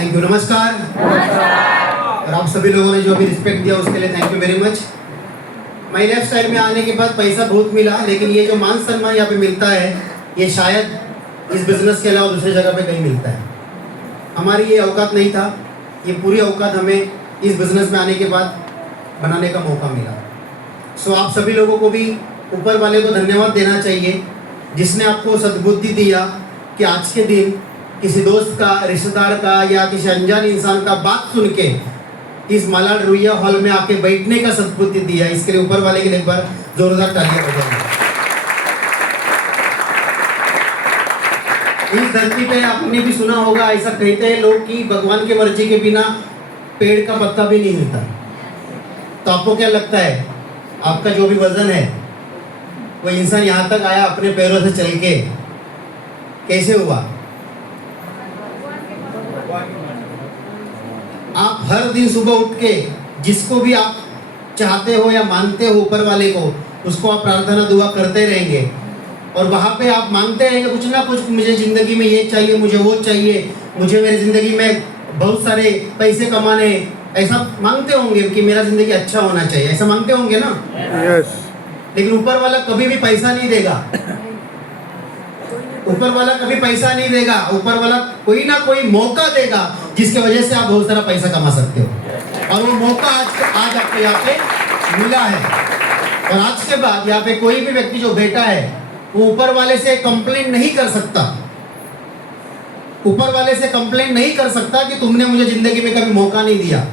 Thank you, नमस्कार। और आप सभी लोगों ने जो अभी रिस्पेक्ट दिया उसके लिए thank you very much. My life style में आने के बाद पैसा बहुत मिला, लेकिन ये जो मान सम्मान यहाँ पे मिलता है ये शायद इस बिजनेस के अलावा दूसरी जगह पे कहीं मिलता है। हमारी ये औकात नहीं था, ये पूरी औकात हमें इस बिजनेस में आने के बाद बनाने का मौका मिला। सो आप सभी लोगों को भी ऊपर वाले को धन्यवाद देना चाहिए जिसने आपको सद्बुद्धि दिया कि आज के दिन किसी दोस्त का, रिश्तेदार का या किसी अनजान इंसान का बात सुन के इस मलाड रुइया हॉल में आके बैठने का सद्बुद्धि दिया। इसके लिए ऊपर वाले के लिए एक बार जोरदार तालियां बजाएं। इस धरती पे आपने भी सुना होगा, ऐसा कहते हैं लोग कि भगवान की मर्जी के बिना पेड़ का पत्ता भी नहीं हिलता। तो आपको क्या लगता है, आपका जो भी वजन है वो इंसान यहाँ तक आया अपने पैरों से चल के, कैसे हुआ? आप हर दिन सुबह उठ के जिसको भी आप चाहते हो या मानते हो ऊपर वाले को, उसको आप प्रार्थना दुआ करते रहेंगे और वहाँ पे आप मांगते रहेंगे कुछ ना कुछ, मुझे ज़िंदगी में ये चाहिए, मुझे वो चाहिए, मुझे मेरी ज़िंदगी में बहुत सारे पैसे कमाने, ऐसा मांगते होंगे कि मेरा ज़िंदगी अच्छा होना चाहिए, ऐसा मांगते होंगे ना? यस। लेकिन ऊपर वाला कभी भी पैसा नहीं देगा। ऊपर वाला कभी पैसा नहीं देगा। ऊपर वाला कोई ना कोई मौका देगा जिसके वजह से आप बहुत सारा पैसा कमा सकते हो। और वो मौका आज आपको यहाँ पे मिला है। और आज के बाद यहाँ पे कोई भी व्यक्ति जो बैठा है वो ऊपर वाले से कंप्लेंट नहीं कर सकता। ऊपर वाले से कंप्लेंट नहीं कर सकता कि तुमने मुझे जिंदगी में कभी मौका नहीं दिया।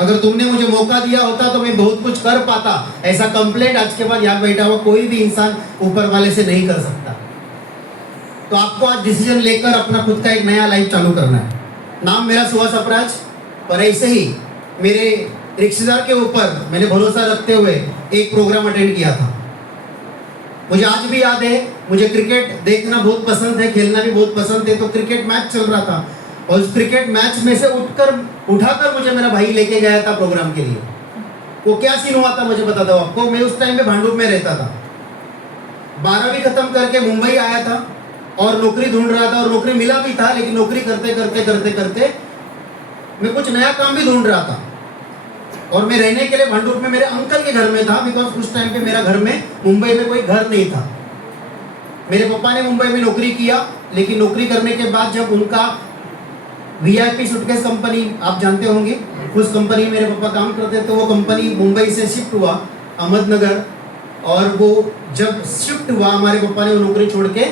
अगर तुमने मुझे मौका दिया होता तो मैं बहुत कुछ कर पाता। ऐसा कंप्लेंट आज के बाद यहाँ बैठा हुआ कोई भी इंसान ऊपर वाले से नहीं कर सकता। तो आपको आज डिसीजन लेकर अपना खुद का एक नया लाइफ चालू करना है। नाम मेरा सुहास अपराज, और ऐसे ही मेरे रिश्तेदार के ऊपर मैंने भरोसा रखते हुए एक प्रोग्राम अटेंड किया था। मुझे आज भी याद है, मुझे क्रिकेट देखना बहुत पसंद है, खेलना भी बहुत पसंद है। तो क्रिकेट मैच चल रहा था और उस क्रिकेट मैच में से उठाकर मुझे मेरा भाई लेके गया था प्रोग्राम के लिए। वो क्या सीन हुआ था मुझे बताता हूँ आपको। मैं उस टाइम पे भांडुप में रहता था, 12वीं खत्म करके मुंबई आया था और नौकरी ढूंढ रहा था, और नौकरी मिला भी था, लेकिन नौकरी करते करते करते करते मैं कुछ नया काम भी ढूंढ रहा था। और मैं रहने के लिए भांडुप में मेरे अंकल के घर में था, बिकॉज उस टाइम पे मेरा घर में मुंबई में कोई घर नहीं था। मेरे पापा ने मुंबई में नौकरी किया, लेकिन नौकरी करने के बाद जब उनका VIP सूटकेस कंपनी आप जानते होंगे, उस कंपनी में मेरे पापा काम करते, तो वो कंपनी मुंबई से शिफ्ट हुआ अहमदनगर। और वो जब शिफ्ट हुआ, हमारे पापा ने वो नौकरी छोड़ के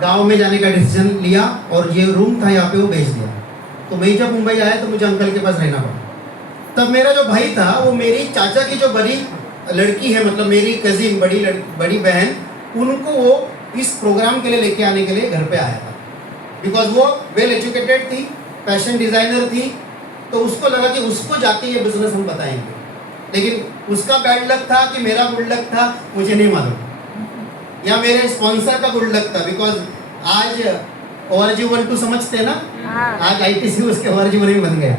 गांव में जाने का डिसीजन लिया और ये रूम था यहाँ पे वो बेच दिया। तो मैं जब मुंबई आया तो मुझे अंकल के पास रहना पड़ा। तब मेरा जो भाई था वो मेरी चाचा की जो बड़ी लड़की है, मतलब मेरी कजिन बड़ी बहन, उनको वो इस प्रोग्राम के लिए लेके आने के लिए घर पे आया था। बिकॉज वो वेल एजुकेटेड थी, फैशन डिज़ाइनर थी, तो उसको लगा कि उसको जाके ये बिजनेस हम बताएंगे। लेकिन उसका बैड लक था कि मेरा गुड लक था, मुझे नहीं मालूम, या मेरे स्पॉन्सर का गुड लक था। बिकॉज आज ORG-12 समझते हैं ना, आज ITC उसके ORG-1 बन गया।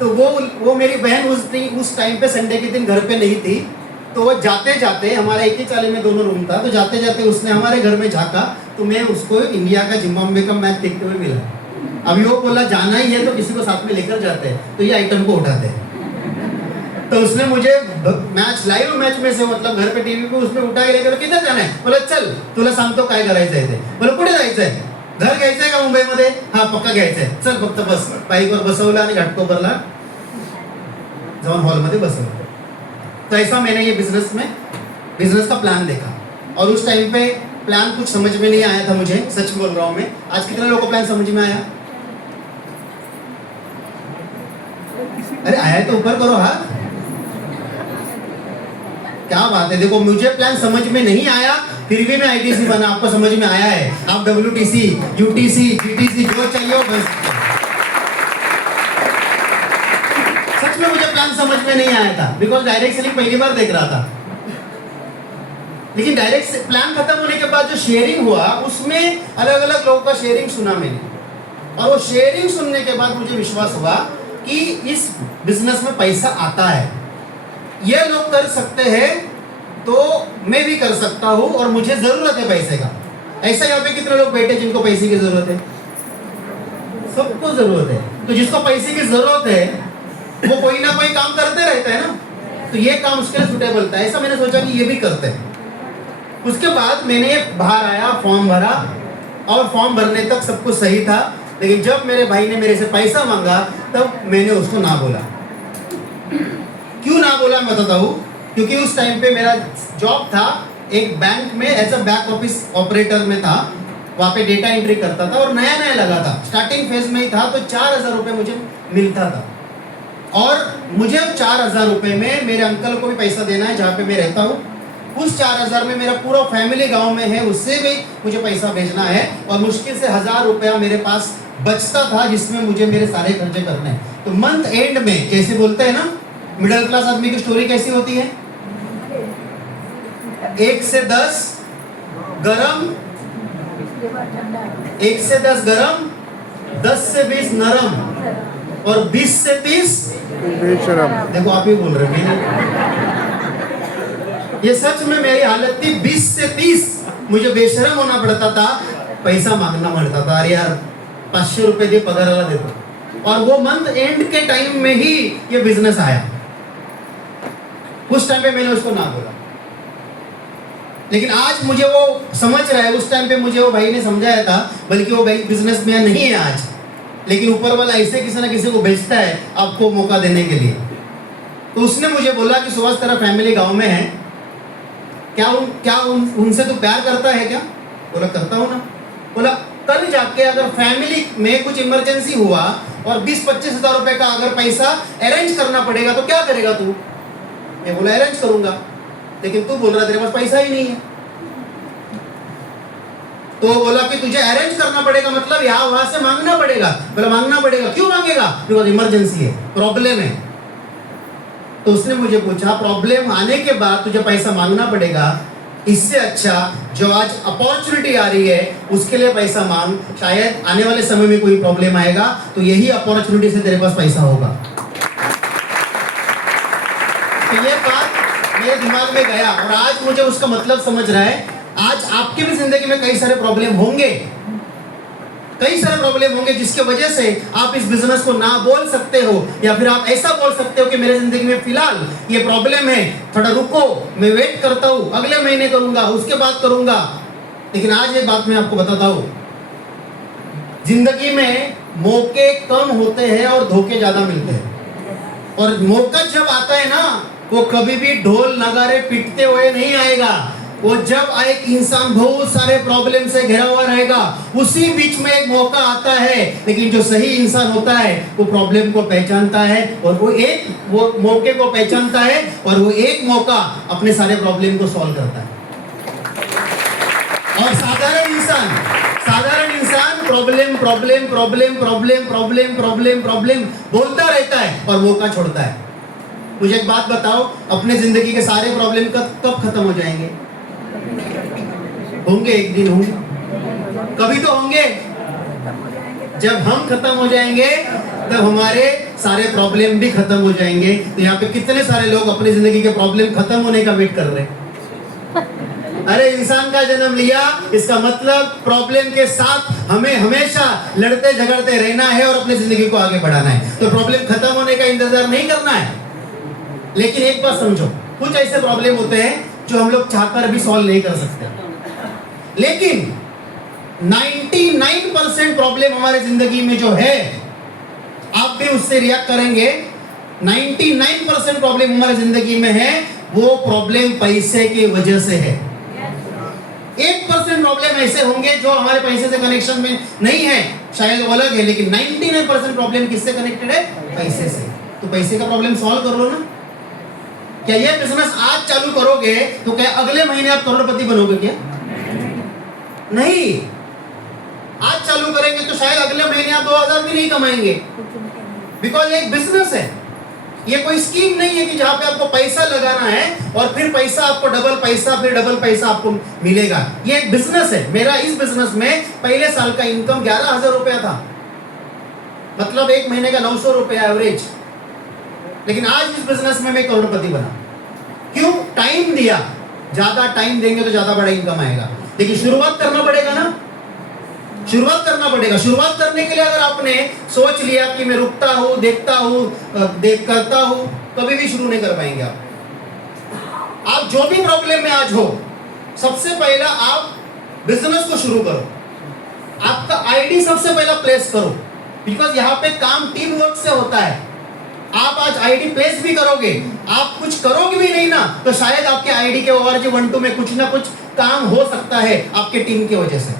तो वो मेरी बहन उस टाइम पे संडे के दिन घर पे नहीं थी। तो वो जाते जाते, हमारा एक ही चाली में दोनों रूम था, तो जाते जाते उसने हमारे घर में झाँका, तो मैं उसको इंडिया का जिम्बाब्वे का मैच देखते हुए मिला। अभी वो बोला जाना ही है तो किसी को साथ में लेकर जाते हैं, तो ये आइटम को उठाते हैं। तो उसने मुझे मैच, लाईव्ह मैच में से, मतलब घर पे टीवी पे उसने उठा के लेकर, किधर जाना है? बोला चल तुला सांगतो काय करायचंय ते. बोला कुठे जायचंय? घर घ्यायचंय का मुंबईमध्ये? हा पक्का घ्यायचंय, चल फक्त बस. बाईकवर बसवला आणि घाटकोपरला जाऊन हॉलमध्ये बसवलं. तो ऐसा मैंने ये बिजनेस का प्लान देखा, और उस टाइम पे प्लान कुछ समझ में नहीं आया था मुझे, सच बोल रहा हूँ मैं। आज कितने लोगों को प्लान समझ में आया? अरे आया तो ऊपर करो हाथ। क्या बात है। देखो मुझे प्लान समझ में नहीं आया, फिर भी मैं ITC बना। आपको समझ में आया है, आप WTC, UTC, GTC जो चाहिए हो बस। सच में मुझे प्लान समझ में नहीं आया था, बिकॉज डायरेक्ट सेलिंग पहली बार देख रहा था। लेकिन डायरेक्ट प्लान खत्म होने के बाद जो शेयरिंग हुआ, उसमें अलग अलग लोगों का शेयरिंग सुना मैंने, और वो शेयरिंग सुनने के बाद मुझे विश्वास हुआ कि इस बिजनेस में पैसा आता है। ये लोग कर सकते हैं तो मैं भी कर सकता हूँ, और मुझे जरूरत है पैसे का। ऐसा यहाँ पे कितने लोग बैठे जिनको पैसे की जरूरत है? सबको जरूरत है। तो जिसको पैसे की जरूरत है वो कोई ना कोई काम करते रहता है ना, तो ये काम उसके लिए सुटेबल था। ऐसा मैंने सोचा कि ये भी करते हैं। उसके बाद मैंने बाहर आया, फॉर्म भरा, और फॉर्म भरने तक सब कुछ सही था। लेकिन जब मेरे भाई ने मेरे से पैसा मांगा तब मैंने उसको ना बोला। क्यों ना बोला मैं बताता हूँ। क्योंकि उस टाइम पे मेरा जॉब था एक बैंक में, as a back office operator में था। वहाँ पे डेटा एंट्री करता था और नया नया लगा था, स्टार्टिंग फेज में ही था। तो 4,000 रुपये मुझे मिलता था, और मुझे 4,000 रुपये में मेरे अंकल को भी पैसा देना है जहाँ पे मैं रहता हूँ। उस 4,000 में मेरा पूरा फैमिली गांव में है, उससे भी मुझे पैसा भेजना है, और मुश्किल से 1,000 रुपया मेरे पास बचता था जिसमें मुझे मेरे सारे खर्चे करने हैं। तो मंथ एंड में, जैसे बोलते हैं ना मिडिल क्लास आदमी की स्टोरी कैसी होती है, 1 से 10 गरम, 1 से 10 गरम, 10 से 20 नरम, और 20 से 30 बेशरम। देखो आप ही बोल रहे हैं। ये सच में मेरी हालत थी। 20 से 30 मुझे बेशरम होना पड़ता था, पैसा मांगना पड़ता था। अरे यार 500 रुपए दे, पगार वाला देता। और वो मंथ एंड के टाइम में ही ये बिजनेस आया। उस टाइम पे मैंने उसको ना बोला, लेकिन आज मुझे वो समझ रहा है। उस टाइम पे मुझे वो भाई ने समझाया था, बल्कि वो भाई बिजनेसमैन नहीं है आज, लेकिन ऊपर वाला ऐसे किसी ना किसी को भेजता है आपको मौका देने के लिए। तो उसने मुझे बोला कि सुभाष तेरा फैमिली गांव में है, क्या उनसे तो प्यार करता है क्या? बोला करता हूँ ना। बोला कल जाके अगर फैमिली में कुछ इमरजेंसी हुआ और 20-25 हज़ार रुपए का अगर पैसा अरेंज करना पड़ेगा तो क्या करेगा तू? मैं बोला अरेंज करूंगा, लेकिन तू बोल रहा तेरे पास पैसा ही नहीं है। तो बोला कि तुझे अरेंज करना पड़ेगा, मतलब यहाँ वहां से मांगना पड़ेगा। बोला मांगना पड़ेगा, क्यों मांगेगा? बिकॉज इमरजेंसी है, प्रॉब्लम है। तो उसने मुझे पूछा प्रॉब्लम आने के बाद तुझे पैसा मांगना पड़ेगा, इससे अच्छा जो आज अपॉर्चुनिटी आ रही है उसके लिए पैसा मांग। शायद आने वाले समय में कोई प्रॉब्लम आएगा तो यही अपॉर्चुनिटी से तेरे पास पैसा होगा। तो ये बात मेरे दिमाग में गया, और आज मुझे उसका मतलब समझ रहा है। आज आपके भी जिंदगी में कई सारे प्रॉब्लम होंगे, जिसके वजह से आप इस बिजनेस को ना बोल सकते हो, या फिर आप ऐसा बोल सकते हो कि मेरे जिंदगी में फिलहाल ये प्रॉब्लम है, थोड़ा रुको, मैं वेट करता हूँ, अगले महीने करूंगा, उसके बाद करूंगा। लेकिन आज ये बात मैं आपको बताता हूँ, जिंदगी में मौके कम होते हैं और धोखे ज्यादा मिलते हैं। और मौका जब आता है ना, वो कभी भी ढोल नगारे पीटते हुए नहीं आएगा। वो जब एक इंसान बहुत सारे प्रॉब्लम से घिरा हुआ रहेगा, उसी बीच में एक मौका आता है। लेकिन जो सही इंसान होता है वो प्रॉब्लम को पहचानता है, और वो मौके को पहचानता है, और वो एक मौका अपने सारे प्रॉब्लम को सॉल्व करता है। और साधारण इंसान प्रॉब्लम बोलता रहता है और मौका छोड़ता है। मुझे एक बात बताओ, अपने जिंदगी के सारे प्रॉब्लम कब खत्म हो जाएंगे? होंगे, एक दिन होंगे, कभी तो होंगे। जब हम खत्म हो जाएंगे तब हमारे सारे प्रॉब्लम भी खत्म हो जाएंगे। तो यहाँ पे कितने सारे लोग अपनी जिंदगी के प्रॉब्लम खत्म होने का वेट कर रहे हैं। अरे इंसान का जन्म लिया, इसका मतलब प्रॉब्लम के साथ हमें हमेशा लड़ते झगड़ते रहना है और अपनी जिंदगी को आगे बढ़ाना है। तो प्रॉब्लम खत्म होने का इंतजार नहीं करना है। लेकिन एक बात समझो, कुछ ऐसे प्रॉब्लम होते हैं जो हम लोग चाहकर भी सॉल्व नहीं कर सकते, लेकिन 99% प्रॉब्लम हमारे जिंदगी में जो है, आप भी उससे रिएक्ट करेंगे। 99% प्रॉब्लम हमारे जिंदगी में है, वो प्रॉब्लम पैसे की वजह से है। 1% प्रॉब्लम ऐसे होंगे जो हमारे पैसे से कनेक्शन में नहीं है, शायद वो अलग है, लेकिन 99% प्रॉब्लम किससे कनेक्टेड है? पैसे से। तो पैसे का प्रॉब्लम सॉल्व कर लो ना। क्या ये बिजनेस आज चालू करोगे तो क्या अगले महीने आप करोड़पति बनोगे? क्या नहीं। आज चालू करेंगे तो शायद अगले महीने आप 2,000 भी नहीं कमाएंगे, बिकॉज एक बिजनेस है। ये कोई स्कीम नहीं है कि जहां पे आपको पैसा लगाना है और फिर पैसा आपको डबल पैसा आपको मिलेगा। ये एक बिजनेस है। मेरा इस बिजनेस में पहले साल का इनकम 11,000 रुपया था, मतलब एक महीने का 900 रुपया एवरेज। लेकिन आज इस बिजनेस में मैं करोड़पति बना। क्यों? टाइम दिया। ज्यादा टाइम देंगे तो ज्यादा बड़ा इनकम आएगा, लेकिन शुरुआत करना पड़ेगा ना। शुरुआत करना पड़ेगा। शुरुआत करने के लिए अगर आपने सोच लिया कि मैं रुकता हूँ, देखता हूँ, देख करता हूँ, कभी भी शुरू नहीं कर पाएंगे आप जो भी प्रॉब्लम में आज हो, सबसे पहला आप बिजनेस को शुरू करो। आपका आईडी सबसे पहला प्लेस करो, बिकॉज यहाँ पे काम टीम वर्क से होता है। आप आज आईडी प्लेस भी करोगे, आप कुछ करोगे भी नहीं ना, तो शायद आपके आईडी के ORG12 में कुछ ना कुछ काम हो सकता है आपके टीम की वजह से।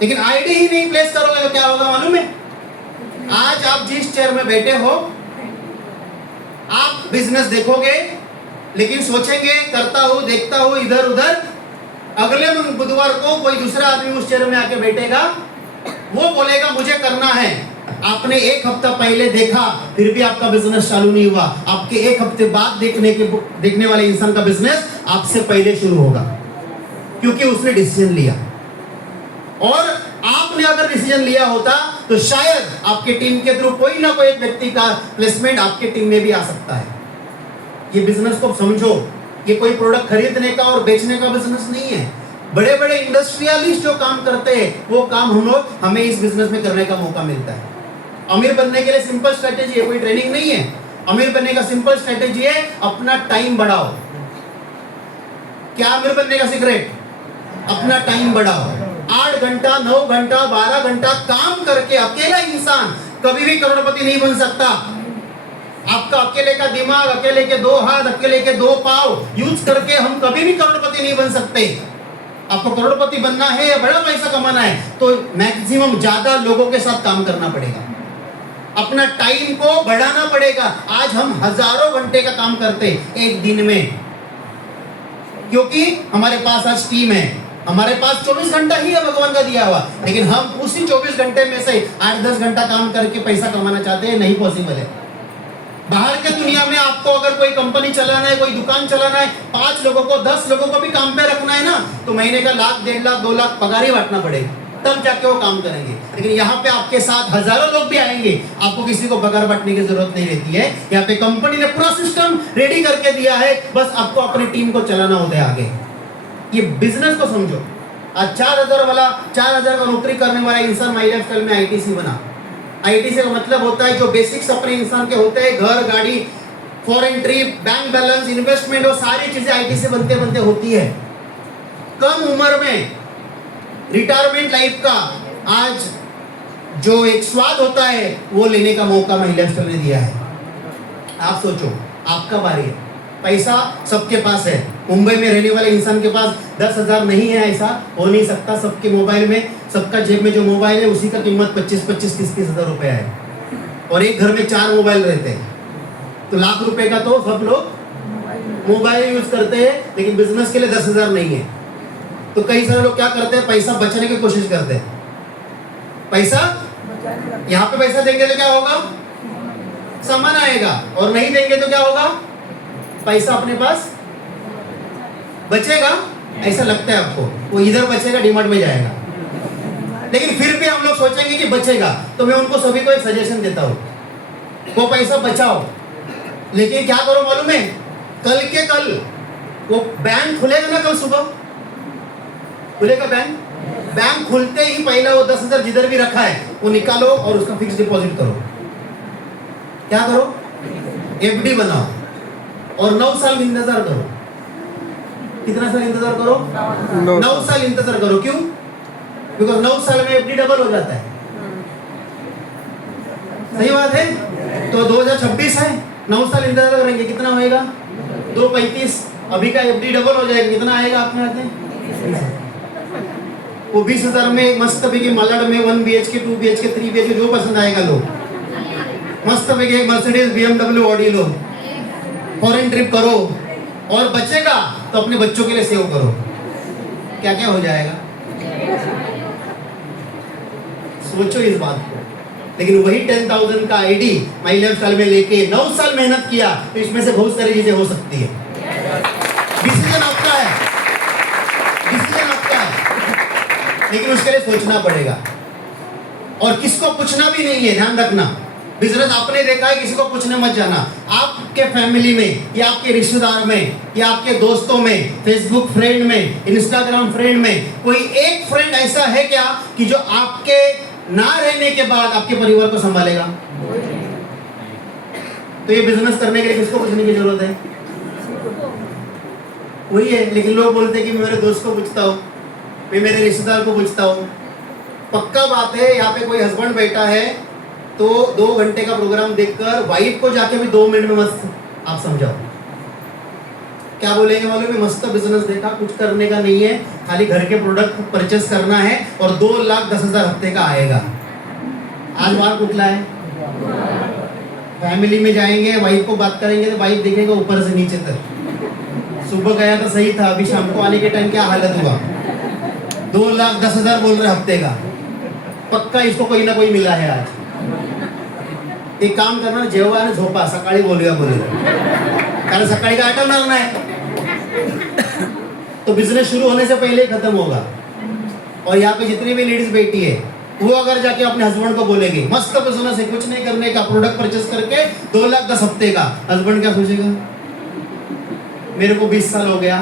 लेकिन आईडी ही नहीं प्लेस करोगे तो क्या होगा मालूम है? आज आप जिस चेयर में बैठे हो, आप बिजनेस देखोगे, लेकिन सोचेंगे करता हूं, देखता हूं, इधर उधर। अगले बुधवार को कोई दूसरा आदमी उस चेयर में आके बैठेगा, वो बोलेगा मुझे करना है। आपने एक हफ्ता पहले देखा, फिर भी आपका बिजनेस चालू नहीं हुआ। आपके एक हफ्ते बाद देखने वाले इंसान का बिजनेस आपसे पहले शुरू होगा, क्योंकि उसने डिसीजन लिया। और आपने अगर डिसीजन लिया होता तो शायद आपके टीम के थ्रू कोई ना कोई एक व्यक्ति का प्लेसमेंट आपके टीम में भी आ सकता है। ये बिजनेस को समझो, ये कोई प्रोडक्ट खरीदने का और बेचने का बिजनेस नहीं है। बड़े बड़े इंडस्ट्रियलिस्ट जो काम करते हैं, वो काम हमें इस बिजनेस में करने का मौका मिलता है। अमीर बनने के लिए सिंपल स्ट्रेटेजी है, कोई ट्रेनिंग नहीं है। अमीर बनने का सिंपल स्ट्रेटेजी है अपना टाइम बढ़ाओ। क्या अमीर बनने का सीक्रेट? अपना टाइम बढ़ाओ। 8 घंटा, 9 घंटा, 12 घंटा काम करके अकेला इंसान कभी भी करोड़पति नहीं बन सकता। आपका अकेले का दिमाग, अकेले के 2 हाथ, अकेले के 2 पाँव यूज करके हम कभी भी करोड़पति नहीं बन सकते। आपको करोड़पति बनना है या बड़ा पैसा कमाना है, तो मैक्सिमम ज्यादा लोगों के साथ काम करना पड़ेगा, अपना टाइम को बढ़ाना पड़ेगा। आज हम हजारों घंटे का काम करते एक दिन में, क्योंकि हमारे पास आज टीम है, हमारे पास 24 घंटा ही है भगवान का दिया हुआ, लेकिन हम उसी 24 घंटे में से 8-10 घंटा काम करके पैसा कमाना चाहते हैं। नहीं पॉसिबल है। बाहर के दुनिया में आपको अगर कोई कंपनी चलाना है, कोई दुकान चलाना है, 5 लोगों को, 10 लोगों को भी काम पे रखना है ना, तो महीने का 1 लाख, 1.5 लाख, 2 लाख पगार ही बांटना पड़ेगा, तब जाके वो काम करेंगे। लेकिन यहाँ पे आपके साथ हजारों लोग भी आएंगे, आपको किसी को पगार बांटने की जरूरत नहीं रहती है। यहाँ पे कंपनी ने पूरा सिस्टम रेडी करके दिया है, बस आपको अपनी टीम को चलाना होता है आगे। ये बिजनेस को समझो। आज 4,000 का नौकरी करने वाला इंसान माई लाइफ स्टाइल में ITC बना। ITC का मतलब होता है जो बेसिक्स अपने इंसान के होते हैं, घर, गाड़ी, foreign trip, bank balance, investment, वो सारी चीजें ITC बनते बनते होती है। कम उम्र में रिटायरमेंट लाइफ का आज जो एक स्वाद होता है, वो लेने का मौका माई लाइफ स्टाइल ने दिया है। आप सोचो, आपका बारी है। पैसा सबके पास है। मुंबई में रहने वाले इंसान के पास 10,000 नहीं है, ऐसा हो नहीं सकता। सबके मोबाइल में, सबका जेब में जो मोबाइल है उसी का कीमत 25-25, 30-30 हज़ार रुपया है। और एक घर में 4 मोबाइल रहते हैं, तो लाख रुपए का तो सब लोग मोबाइल यूज करते हैं, लेकिन बिजनेस के लिए 10,000 नहीं है। तो कई सारे लोग क्या करते हैं, पैसा बचाने की कोशिश करते हैं। पैसा यहाँ पे पैसा देंगे तो क्या होगा, सामान आएगा, और नहीं देंगे तो क्या होगा, पैसा अपने पास बचेगा। ऐसा लगता है आपको, वो इधर बचेगा, डीमार्ट में जाएगा। लेकिन फिर भी हम लोग सोचेंगे कि बचेगा, तो मैं उनको सभी को एक सजेशन देता हूँ, वो पैसा बचाओ। लेकिन क्या करो मालूम है, कल के कल वो बैंक खुलेगा ना, कल सुबह खुलेगा बैंक, बैंक खुलते ही पहला वो 10,000 जिधर भी रखा है वो निकालो और उसका फिक्स डिपॉजिट करो। क्या करो, FD बनाओ और 9 साल इंतजार करो। कितना साल इंतजार करो, 9 साल इंतजार करो। क्यों? बिकॉज 9 साल में FD डबल हो जाता है। सही बात है। तो 2026 है, 9 साल इंतजार करेंगे, कितना होएगा, 235। अभी का FD डबल हो जाएगा, कितना आएगा आपके हाथ में, वो 20,000 में मस्त पैकी मालाड में 1 BHK, 2 BHK, 3 BHK जो पसंद आएगा लो, मस्त पैकी एक मर्सिडीज, BMW, ऑडी लो, फॉरेन ट्रिप करो, और बचेगा तो अपने बच्चों के लिए सेव करो। क्या क्या हो जाएगा, सोचो इस बात को। लेकिन वही 10,000 का आईडी माई लाइफ स्टाइल में लेके 9 साल मेहनत किया, तो इसमें से बहुत सारी चीजें हो सकती है। डिसीजन आपका है, डिसीजन आपका है, लेकिन उसके लिए सोचना पड़ेगा। और किसको पूछना भी नहीं है, ध्यान रखना। बिजनेस आपने देखा है, किसी को पूछने मत जाना। आपके फैमिली में या आपके रिश्तेदार में या आपके दोस्तों में, फेसबुक फ्रेंड में, इंस्टाग्राम फ्रेंड में कोई एक फ्रेंड ऐसा है क्या कि जो आपके ना रहने के बाद आपके परिवार को संभालेगा? तो ये बिजनेस करने के लिए किसको पूछने की जरूरत है? वही है। लेकिन लोग बोलते हैं कि मैं मेरे दोस्त को पूछता हूँ, मैं मेरे रिश्तेदार को पूछता हूँ। पक्का बात है, यहाँ पे कोई हस्बैंड बैठा है तो 2 घंटे का प्रोग्राम देखकर वाइफ को जाके भी 2 मिनट में मस्त आप समझाओ, क्या बोलेंगे मालूम है? मस्त बिजनेस देखा, कुछ करने का नहीं है, खाली घर के प्रोडक्ट परचेस करना है और 2,10,000 हफ्ते का आएगा। आज बार कुटला है। फैमिली में जाएंगे, वाइफ को बात करेंगे तो वाइफ देखेगा ऊपर से नीचे तक। सुबह गया तो सही था, अभी शाम को आने के टाइम क्या हालत हुआ? 2,10,000 बोल रहे हफ्ते का। पक्का इसको कोई ना कोई मिला है आज। एक काम करना, जेव्हा आणि झोपा, सकाळी बोलूया, कारण सकाळी का आठवणार नाही। तो बिजनेस शुरू होने से पहले ही खत्म होगा। और यहाँ पे जितनी भी लेडीज बैठी है वो अगर जाके अपने हस्बैंड को बोलेंगे मस्त बिजनेस है, कुछ नहीं करने का, प्रोडक्ट परचेस करके 2,10,000 हफ्ते का, हस्बैंड क्या सोचेगा? मेरे को 20 साल हो गया,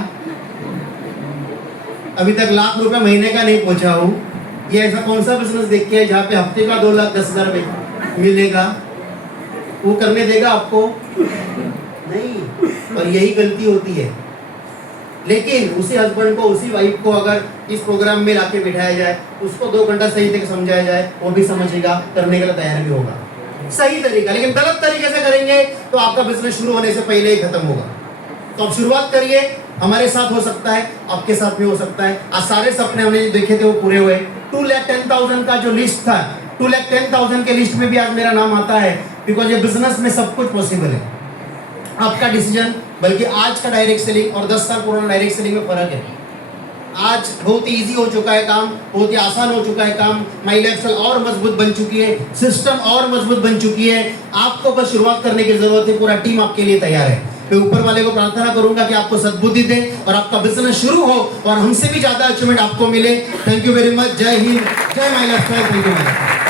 अभी तक ₹1,00,000 महीने का नहीं पहुंचा हूँ। ये ऐसा कौन सा बिजनेस देख के जहाँ पे हफ्ते का 2,10,000 मिलेगा? वो करने देगा आपको? नहीं। और यही गलती होती है। लेकिन उसी हस्बैंड को, उसी वाइफ को अगर इस प्रोग्राम में लाके बिठाया जाए, उसको 2 घंटा सही तरीके से समझाया जाए, वो भी समझेगा, करने के लिए तैयार भी होगा, सही तरीका। लेकिन गलत तरीके से करेंगे तो आपका बिजनेस शुरू होने से पहले ही खत्म होगा। तो आप शुरुआत करिए, हमारे साथ हो सकता है, आपके साथ भी हो सकता है। आज सारे सपने हमने जो देखे थे वो पूरे हुए। 2,10,000 का जो लिस्ट था, 2,10,000 के लिस्ट में भी आज मेरा नाम आता है, बिकॉज ये बिजनेस में सब कुछ पॉसिबल है। आपका डिसीजन, बल्कि आज का डायरेक्ट सेलिंग और 10 साल पुराना डायरेक्ट सेलिंग में फर्क है। आज बहुत ही ईजी हो चुका है काम, बहुत ही आसान हो चुका है काम। माई लाइफस्टाइल और मजबूत बन चुकी है, सिस्टम और मजबूत बन चुकी है। आपको बस शुरुआत करने की जरूरत है, पूरा टीम आपके लिए तैयार है। मैं ऊपर वाले को प्रार्थना करूंगा कि आपको सद्बुद्धि दे और आपका बिजनेस शुरू हो और हमसे भी ज्यादा अचीवमेंट आपको मिले। Thank you very much. जय हिंद, जय माई लाइफस्टाइल। Thank you.